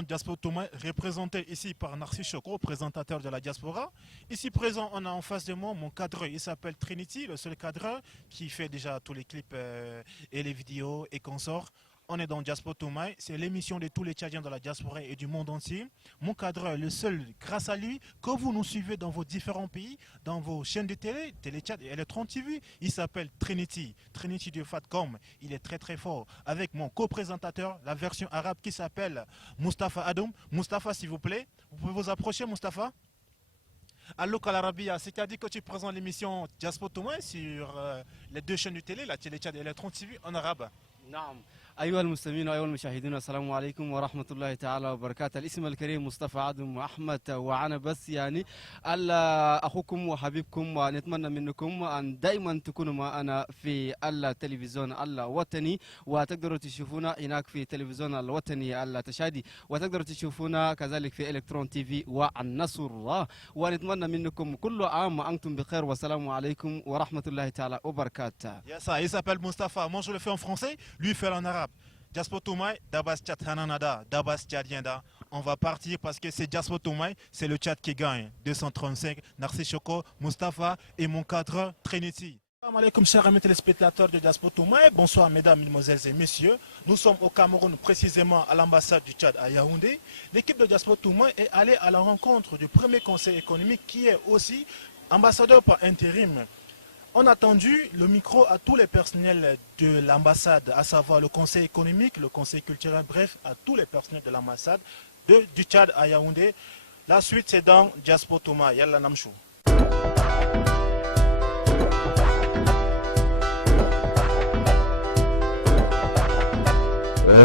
également Diaspora Thomas, représenté ici par Narcisse Choco, présentateur de la diaspora. Ici présent, on a en face de moi mon cadreur, il s'appelle Trinity, le seul cadreur qui fait déjà tous les clips et les vidéos et consorts. On est dans Diaspora Thomas, c'est l'émission de tous les Tchadiens de la diaspora et du monde entier. Mon cadreur, le seul, grâce à lui, que vous nous suivez dans vos différents pays, dans vos chaînes de télé, Téléchat et Electron TV, il s'appelle Trinity, Trinity de Fatcom. Il est très très fort. Avec mon co-présentateur, la version arabe qui s'appelle Mustafa Adoum. Mustafa, s'il vous plaît, vous pouvez vous approcher, Mustafa. Allo Kalarabia, c'est-à-dire que tu présentes l'émission Diaspora Thomas sur les deux chaînes de télé, la Téléchat et Electron TV en arabe. نعم أيها المستمعين وأيها المشاهدين السلام عليكم ورحمة الله تعالى وبركاته. الاسم الكريم مصطفى عدم أحمد وأنا بس يعني أخوكم وحبيبكم ونتمنى منكم أن دائما تكونوا معنا في التلفزيون الوطني وتقدروا تشوفونا هناك في التلفزيون الوطني التشادي وتقدروا تشوفونا كذلك في إلكترون تي في والنصر الله ونتمنى منكم كل عام وأنتم بخير والسلام عليكم ورحمة الله تعالى وبركاته. Il s'appelle Mustafa, moi je le fais en français, lui il fait en arabe. Diaspora Thomas, Dabas Tchat Hananada, Dabas Tchadienda. On va partir parce que c'est Diaspora Thomas, c'est le Tchad qui gagne. 235, Narcisse Choco, Mustafa et mon cadre Trinity. Salam alaikum chers amis téléspectateurs de Diaspora Thomas, bonsoir mesdames, mesdemoiselles et messieurs. Nous sommes au Cameroun, précisément à l'ambassade du Tchad à Yaoundé. L'équipe de Diaspora Thomas est allée à la rencontre du premier conseil économique qui est aussi ambassadeur par intérim. On a tendu le micro à tous les personnels de l'ambassade, à savoir le conseil économique, le conseil culturel, bref, à tous les personnels de l'ambassade du Tchad à Yaoundé. La suite, c'est dans Diaspora Thomas. Yalla Namchou.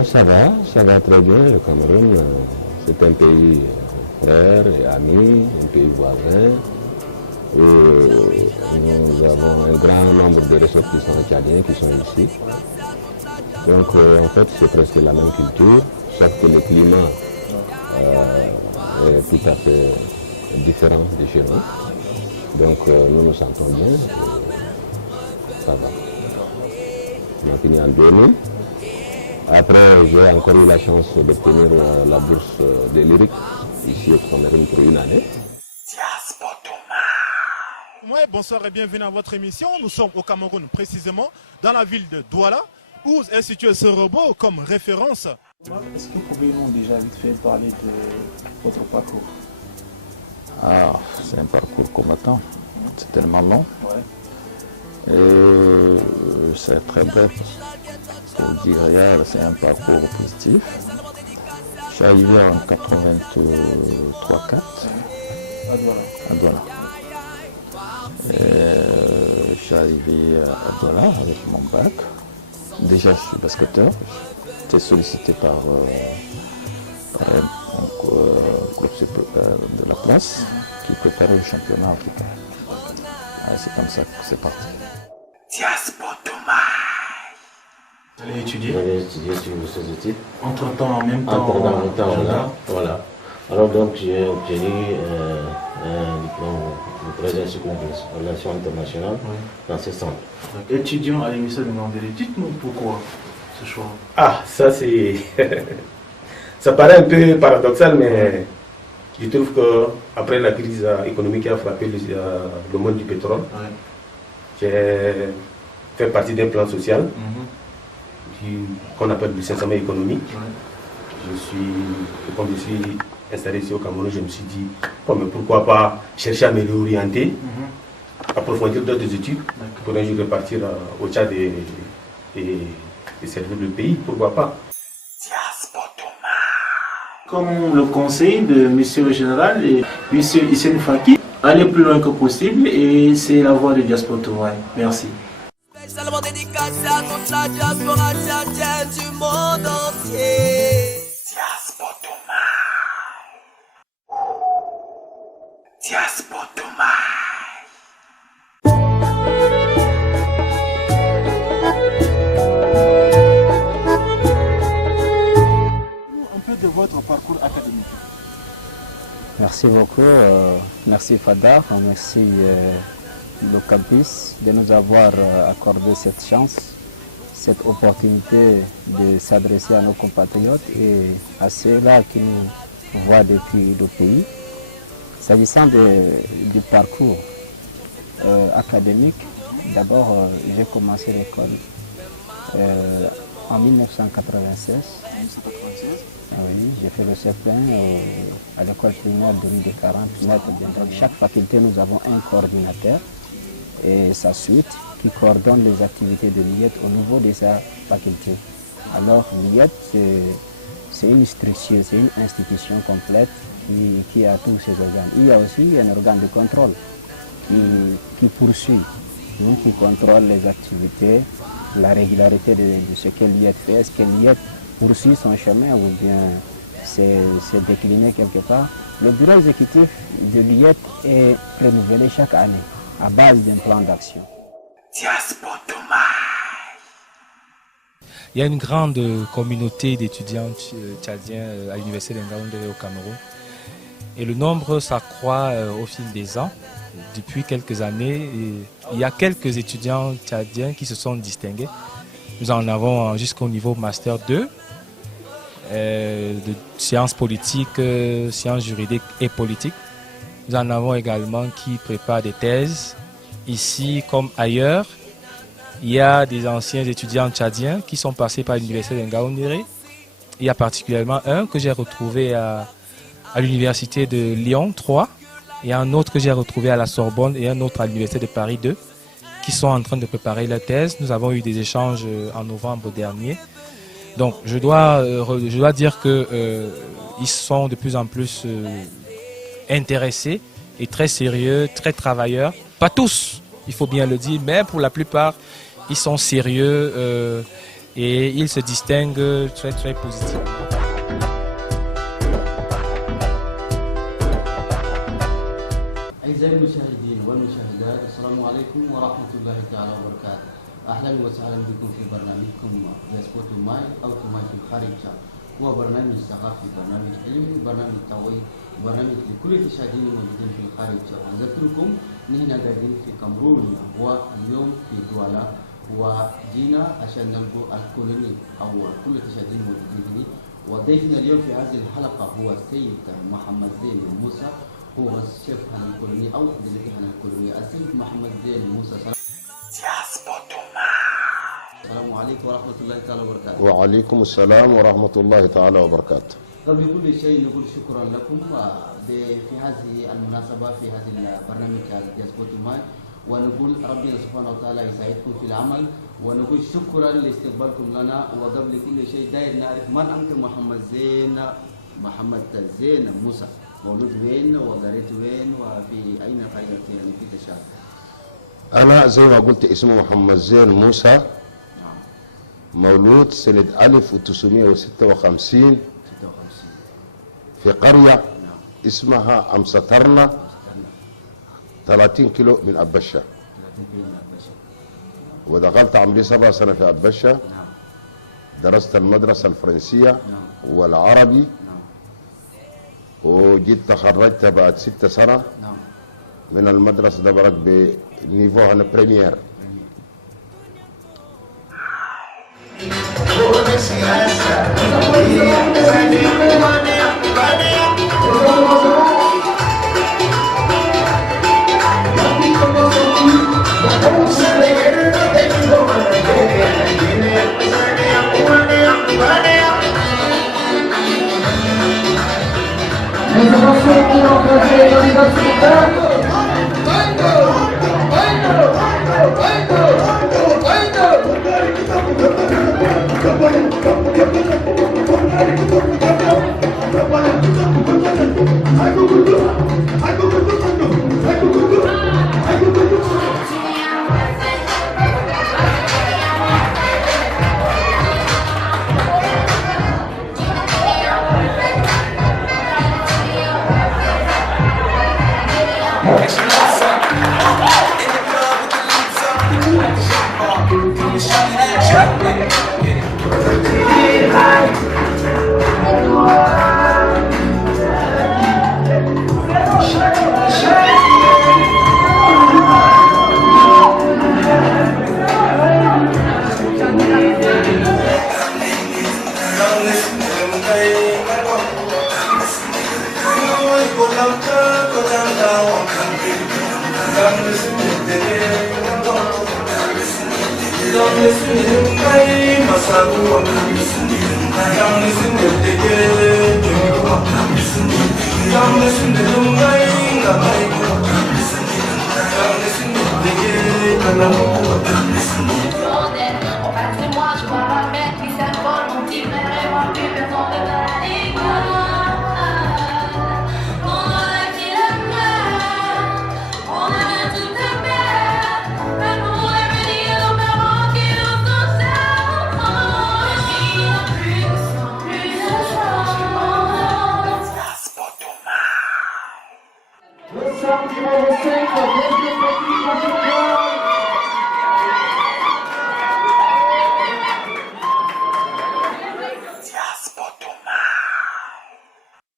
Ça va très bien. Le Cameroun, c'est un pays frère et ami, un pays voisin. Nous avons un grand nombre de ressortissants tchadiens qui sont ici. Donc en fait c'est presque la même culture, sauf que le climat est tout à fait différent de chez nous. Donc nous nous sentons bien et ça va. On a fini en 2000. Après j'ai encore eu la chance d'obtenir la bourse de lyrique ici au Cameroun pour une année. Bonsoir et bienvenue à votre émission. Nous sommes au Cameroun, précisément dans la ville de Douala, où est situé ce robot comme référence. Est-ce que vous pouvez nous déjà vite fait parler de votre parcours? C'est un parcours combattant. C'est tellement long. Ouais. Et c'est très bref. Pour dire hier, c'est un parcours positif. Je suis arrivé en 83-4 à Douala. Je suis arrivé à Douala avec mon bac. Déjà, je suis basketteur. J'étais sollicité par un groupe de la place qui préparait le championnat africain. C'est comme ça que c'est parti. Diaspora Thomas. Vous allez étudier? J'avais étudié sur ces études. Entre-temps, en même temps. Voilà. Alors donc j'ai obtenu un diplôme de président secondaire de relations internationales dans ce centre. Étudiant à l'émission de Mandela, dites-nous pourquoi ce choix? Ça c'est... ça paraît un peu paradoxal, mais je trouve qu'après la crise économique qui a frappé le monde du pétrole, j'ai fait partie d'un plan social qu'on appelle le 500 économique. Comme je suis installé ici au Cameroun, je me suis dit, mais pourquoi pas chercher à me réorienter, approfondir d'autres études, pour un jour repartir au Tchad et servir le pays, pourquoi pas. Comme le conseil de Monsieur le Général et Monsieur Hissène Faki, aller plus loin que possible et c'est la voie de Diaspora Thomas. Merci. Spécialement dédicacé à toute la diaspora tchadienne du monde entier. Diaspora Thomas. Diaspora Thomas. Un peu de votre parcours académique. Merci beaucoup, merci Fadar, merci le campus de nous avoir accordé cette chance cette opportunité de s'adresser à nos compatriotes et à ceux-là qui nous voient depuis le pays. S'agissant du parcours académique, d'abord j'ai commencé l'école en 1996. Oui, j'ai fait le CP1 à l'école primaire de rue des 40 mètres. Donc, chaque faculté, nous avons un coordinateur et sa suite qui coordonne les activités de l'IET au niveau de sa faculté. Alors l'IET, c'est une structure, c'est une institution complète qui a tous ses organes. Il y a aussi un organe de contrôle qui poursuit, donc qui contrôle les activités, la régularité de ce que l'IET fait. Est-ce que l'IET poursuit son chemin ou bien c'est décliné quelque part? Le bureau exécutif de l'IET est renouvelé chaque année à base d'un plan d'action. Il y a une grande communauté d'étudiants tchadiens à l'université de Ngaoundéré au Cameroun. Et le nombre s'accroît au fil des ans. Depuis quelques années, il y a quelques étudiants tchadiens qui se sont distingués. Nous en avons jusqu'au niveau Master 2, de sciences politiques, sciences juridiques et politiques. Nous en avons également qui préparent des thèses. Ici comme ailleurs, il y a des anciens étudiants tchadiens qui sont passés par l'université de Ngaoundéré. Il y a particulièrement un que j'ai retrouvé à l'université de Lyon 3, et un autre que j'ai retrouvé à la Sorbonne et un autre à l'université de Paris 2, qui sont en train de préparer leur thèse. Nous avons eu des échanges en novembre dernier. Donc je dois dire qu'ils sont de plus en plus intéressés et très sérieux, très travailleurs. Pas tous, il faut bien le dire, mais pour la plupart, ils sont sérieux et ils se distinguent très très positivement. أعزائي المشاهدين والمشاهدات، السلام عليكم ورحمة الله تعالى وبركاته. أهلا وسهلا بكم في برنامجكم جاسبوت ماي أو تماي في الخارج. هو برنامج ثقافي، برنامج علمي، برنامج توعية، برنامج لكل التشاهدين الموجودين في الخارج. وأذكركم نحن قاعدين في كامرون واليوم في دوالا، وجينا عشان نلقوا الكولوني أو كل التشاهدين الموجودين هنا. وضيفنا اليوم في هذه الحلقة هو السيد محمد زين موسى، هو الشيف عن الكولوني أو دليل عن الكولوني. السيد محمد زين موسى، السلام عليكم ورحمة الله تعالى وبركاته. وعليكم السلام ورحمة الله تعالى وبركاته. قبل كل شيء نقول شكرا لكم في هذه المناسبة، في هذا البرنامج جاسبوت ماي، ونقول ربنا سبحانه وتعالى يسعدكم في العمل، ونقول شكرا لاستقبالكم لنا. وقبل كل شيء داير نعرف من أنت محمد زين موسى، مولود وين وقريت وين وفي أين قريت يعني في تشاد؟ أنا زي ما قلت اسمه محمد زين موسى. مولود سنة 1956 في قرية اسمها أمسترنا 30 كيلو من أبشة. ودخلت عمري 7 سنة في أبشة. درست المدرسة الفرنسية والعربي، وجيت تخرجت بعد 6 سنة من المدرسة دبرك بنيفو هنا بريمير.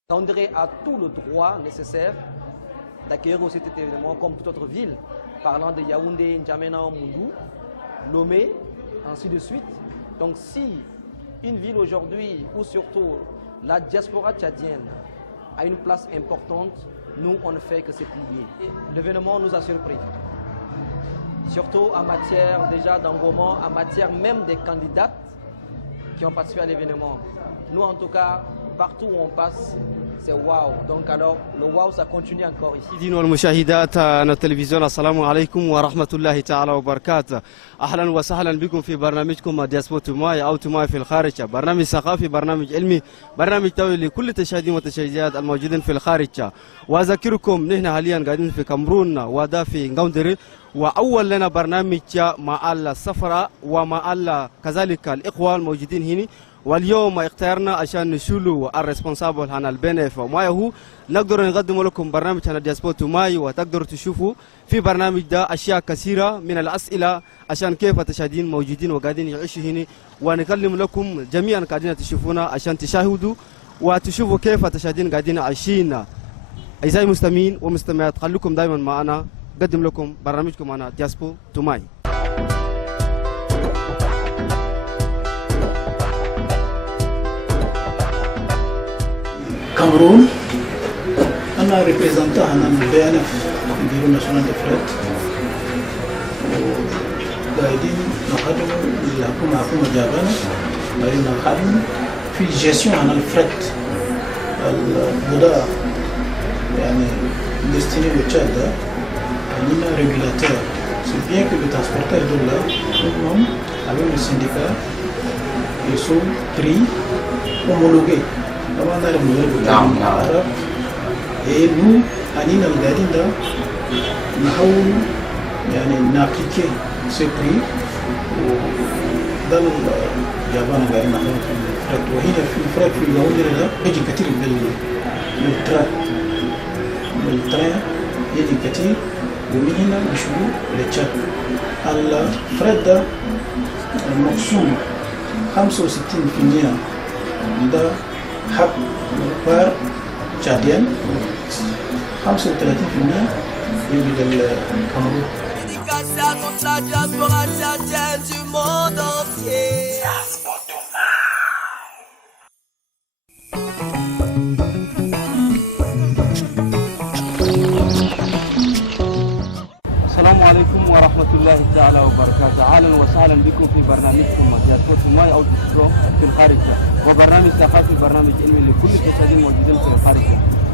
Yaoundé a tout le droit nécessaire d'accueillir aussi cet événement comme toute autre ville, parlant de Yaoundé, N'Djamena, Moundou, Lomé, ainsi de suite. Donc si une ville aujourd'hui, ou surtout la diaspora tchadienne, a une place importante, nous on ne fait que se plier. L'événement nous a surpris, surtout en matière déjà d'engouement, en matière même des candidates qui ont participé à l'événement. Nous en tout cas, partout où on passe, c'est waouh. Donc alors, le waouh, ça continue encore ici. مشاهدينا والمشاهدات على التلفزيون، السلام عليكم ورحمة الله تعالى وبركاته. أهلا وسهلا بكم في برنامجكم دياسبو توماي أو توماي في الخارج، برنامج ثقافي، برنامج علمي، برنامج توي لكل التشاهدين والتشاهدات الموجودين في الخارج. وأذكركم نحن حاليا قاعدين في كامرون ودا في غاوندري، وأول لنا برنامج مع السفراء ومع كذلك الإخوة الموجودين هنا. واليوم اخترنا عشان نشيلوا الريسبونسابل عن البنف وما هو نقدر نقدم لكم برنامج عن دياسبو توماي، وتقدروا تشوفوا في برنامج ده أشياء كثيرة من الأسئلة عشان كيف التشاهدين موجودين وقاعدين يعيشوا هنا، ونكلم لكم جميعا قاعدين تشوفونا عشان تشاهدوا وتشوفوا كيف التشاهدين قاعدين عايشين. أعزائي المستمعين ومستمعات، خليكم دائما معنا، قدم لكم برنامجكم عن دياسبو توماي. Cameroun, on a représenté un BNF, le Bureau national de fret. Gaïdine, la Kuma Diabana, puis gestion en le fret. Le Bouddha, destiné au Tchad, il y a un régulateur. C'est bien que le transporteur de là, avec le syndicat, ils sont pris, homologués. Et nous, Anine Al-Gadinda, nous appliqué ce prix dans le Yaban Garina. Le train éducatif, le minina, le chou, le tchad. Al-Fred, المقسوم 65% ده حق بار تشاديان 35% يوجد الكاميرون. Dédicacé à toute la diaspora tchadienne du monde entier. السلام عليكم ورحمة الله تعالى وبركاته. أهلا وسهلا بكم في برنامجكم دياسبو توماي أو ديسبو في الخارج، وبرنامج ثقافي، برنامج علمي لكل التشاهدين الموجودين في الخارج.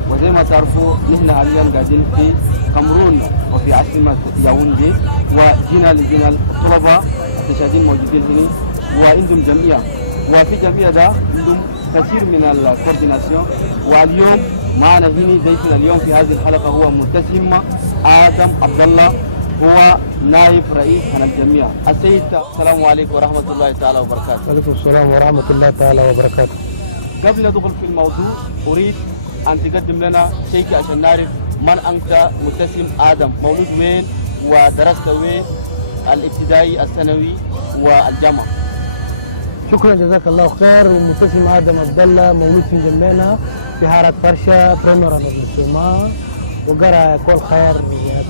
وزي ما تعرفوا نحن حاليا قاعدين في كامرون وفي عاصمة ياوندي، وجينا لجينا الطلبة التشاهدين الموجودين هنا وعندهم جمعية، وفي جمعية ده عندهم كثير من الكورديناسيون. واليوم معنا هنا ضيفنا اليوم في هذه الحلقة هو متسم آدم عبد الله، هو نائب رئيس عن الجميع. السيد السلام عليكم ورحمة الله تعالى وبركاته. وعليكم السلام ورحمة الله تعالى وبركاته. قبل ندخل في الموضوع أريد أن تقدم لنا شيء عشان نعرف من أنت. متسم آدم مولود وين ودرست وين؟ الابتدائي، الثانوي والجامعة. شكرا جزاك الله خير. متسم آدم عبد الله مولود في جمينة في حارة فرشة بريمير الرسومة، وقرأ كل خير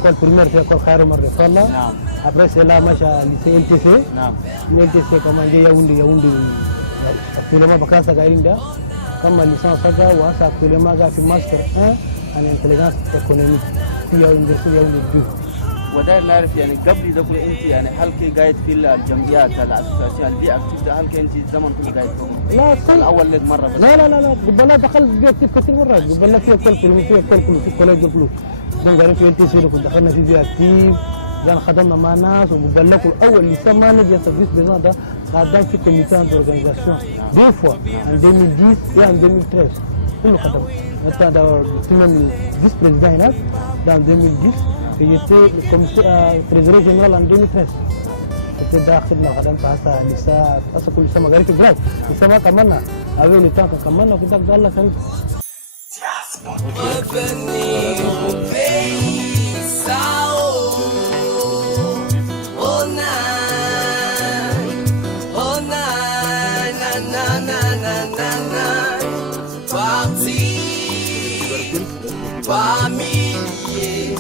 كل بريمير في كل خير مرة صلى. نعم. أبرز لا مشى لسه LTC. نعم. من LTC كمان جاي ياوندي أكتولما بكاسة قاعدين ده كمان لسان صدق وأسا أكتولما قاعد في ماستر عن انتليجنس إيكونوميك في ياوندي 2. وداير نعرف يعني قبل ده كله انت يعني هل كي قاعد في الجمعيات الاساسيه البيئه اكتيف هل كي انت زمن كله قاعد لا الاول لك مره بس لا قبل دخلت بيئه اكتيف كثير مرات قبل فيها كل في كوليج كله دون قاعدين في انتي سيرو كنت دخلنا في بيئه اكتيف كان خدمنا مع ناس وقبل لكم اول لسه ما نجي سيرفيس بيزنس ده خدام في كوميتان اورجانيزاسيون دو فوا en 2010 et en 2013 كله خدم حتى ده فيس بريزيدان هناك ده en 2010 et j'étais trésorier général en 2013 كنت داخل خدمت هسه لسه كل سنه مغاربي جراي لسه ما كملنا avec le temps que كملنا كنت قال لك Revenir au pays, Sao. Oh na, na na na na na na. Partir par milliers,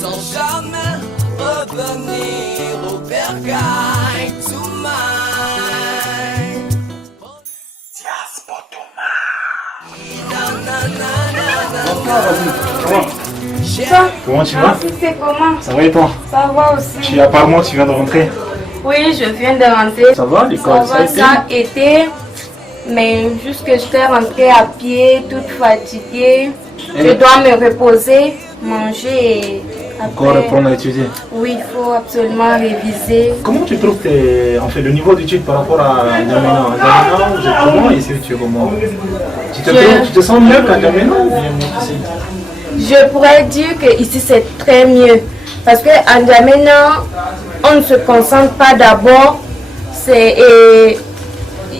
sans jamais revenir au bercail to mine. Na na na na na. Comment tu vas? C'est comment? Ça va et toi? Ça va aussi. Tu apparemment tu viens de rentrer. Oui, je viens de rentrer. Ça va l'école? Ça a été, mais jusque j'étais rentrée à pied, toute fatiguée. Je dois me reposer, manger et après... Encore reprendre à étudier. Oui, il faut absolument réviser. Comment tu trouves le niveau d'études par rapport à N'Djamena? N'Djamena, vous êtes comment ici? Tu es comment? Tu te sens mieux qu'à N'Djamena ou bien ici? Je pourrais dire que ici c'est très mieux. Parce qu'à N'Djamena, on ne se concentre pas d'abord.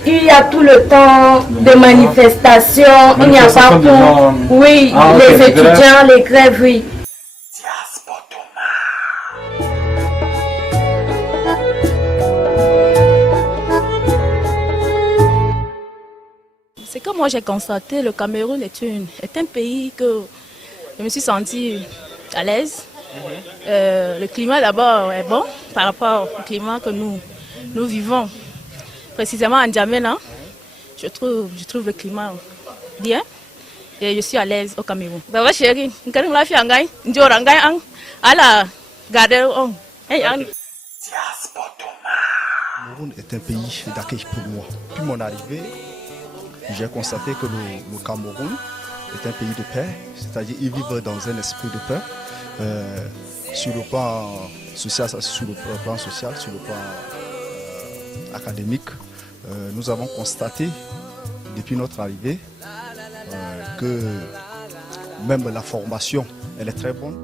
Il y a tout le temps de manifestations. Il n'y a pas pour... Oui, les étudiants, les grèves, oui. C'est que moi j'ai constaté, le Cameroun est un pays que je me suis sentie à l'aise. Le climat d'abord est bon par rapport au climat que nous vivons. Précisément en N'Djamena, je trouve le climat bien et je suis à l'aise au Cameroun. Cameroun est un pays d'accueil pour moi. Depuis mon arrivée, j'ai constaté que le Cameroun est un pays de paix, c'est-à-dire qu'ils vivent dans un esprit de paix sur le plan social, sur le plan académique. Nous avons constaté depuis notre arrivée que même la formation elle est très bonne.